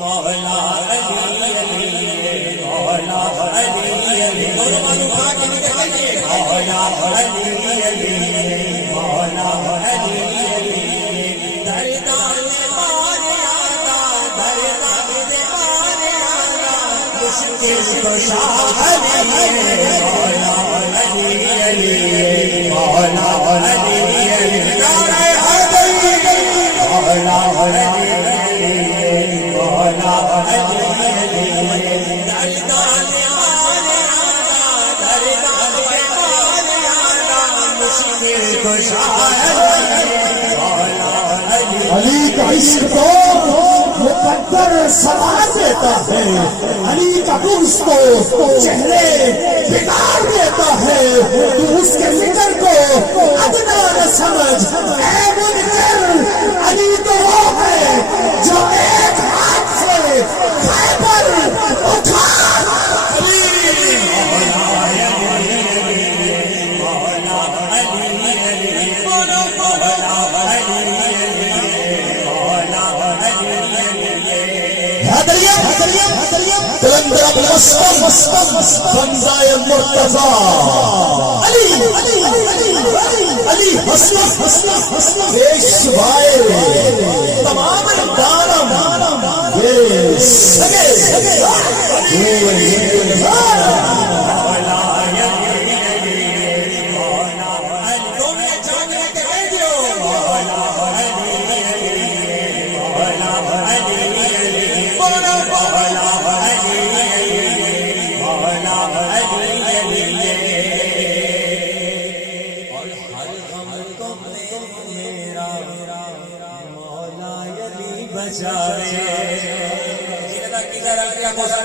مولا علی علی مولا علی علی مولا علی علی مولا علی علی دردان مارے آنا دردان مارے آنا مشکل کشا علی مولا علی علی مولا علی علی مولا علی مولا علی دردان مارے آنا دردان مارے آنا مشکل کشا علی کا عشق تو مقدر سوار دیتا ہے، علی کا بغض تو چہرے بگاڑ دیتا ہے۔ تو اس کے فکر کو ادنا نہ سمجھ اے منکر، علی تو وہ ہے جو ایک ہاتھ سے خیبر اٹھا قلندر مسلم بندہ مرتضی علی حسن پیشوائے تمام دارم یہ سگے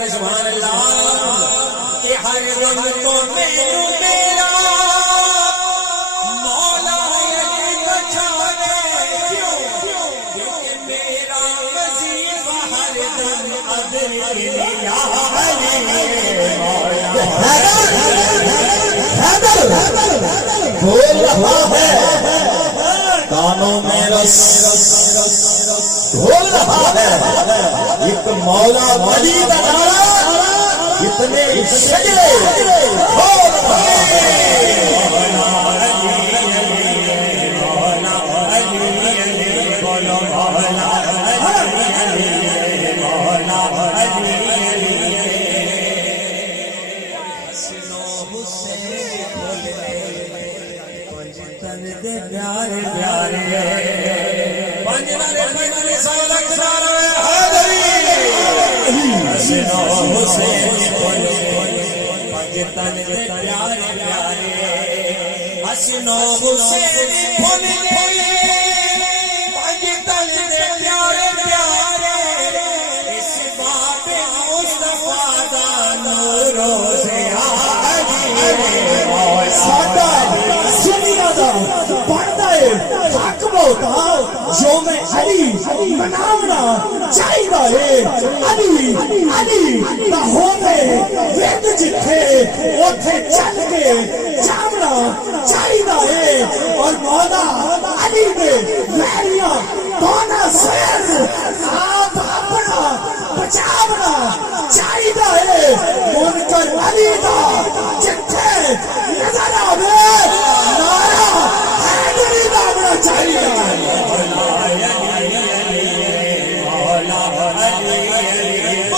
سبحان اللہ کہ ہر غم کو میرے میرا مولا علی بچانے کیونکہ میرا وظیفہ ہر دم ادر لیا بول رہا ہے کانوں میں رس بول رہا ہے ایک مولا علی کا نعرہ اتنے شجرے کھول پیارے پیارے حسنو حسین بھول گئے پاکستان دے پیارے پیارے اس باب مصطفیٰ دا نور ضیا ساڈا سنیا دا بندا ہے حق موتا یوم علی مناونا چاہیدا ہے۔ علی علی دا ہوے وید جتھے اوتھے چل کے جامنا چاہیدا ہے، اور مولا علی دے ویریاں دونا سر آپ اپنا بچاونا چاہیدا ہے۔ منکر علی دا جتھے نظر آوے نعرہ حیدری دا ہونا چاہیدا ہے۔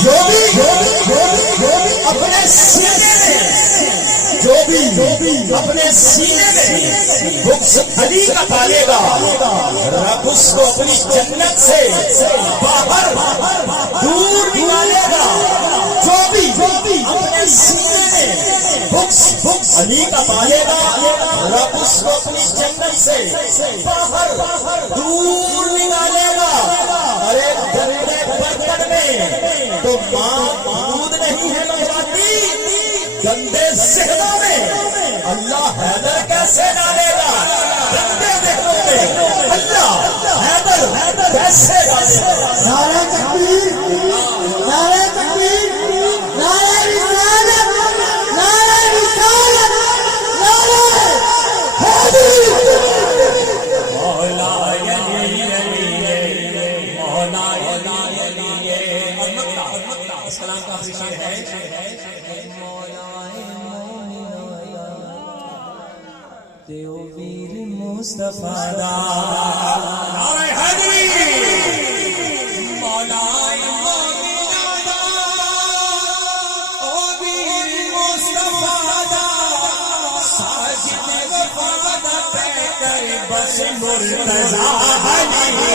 جو بھی اپنے سینے میں اپنے سینے میں بغض علی کا پالے گا، رب اس کو اپنی جنت سے باہر دور نکالے گا۔ جو بھی اپنے سینے میں بغض علی کا پالے گا، رب اس کو اپنی جنت سے باہر دور نکالے گا۔ ارے گندے برتن میں تو ماں دودھ نہیں ہے لگواتی، گندے ذہنوں میں اللہ حیدر کیسے ڈالے گا؟ گندے ذہنوں میں اللہ حیدر کیسے ڈالے گا؟ نعرہ تکبیر، نعرہ تکبیر، نعرہ رسالت، نعرہ رسالت، نعرہ حیدر۔ مولا علی مولا علی اس کلام کا آخری شعر ہے تیو ویر مصطفیٰ دا نعرہ حیدری مولا مومنہ دا او ویر مصطفیٰ دا ساجد وفا دا پیکر بس مرتضی علی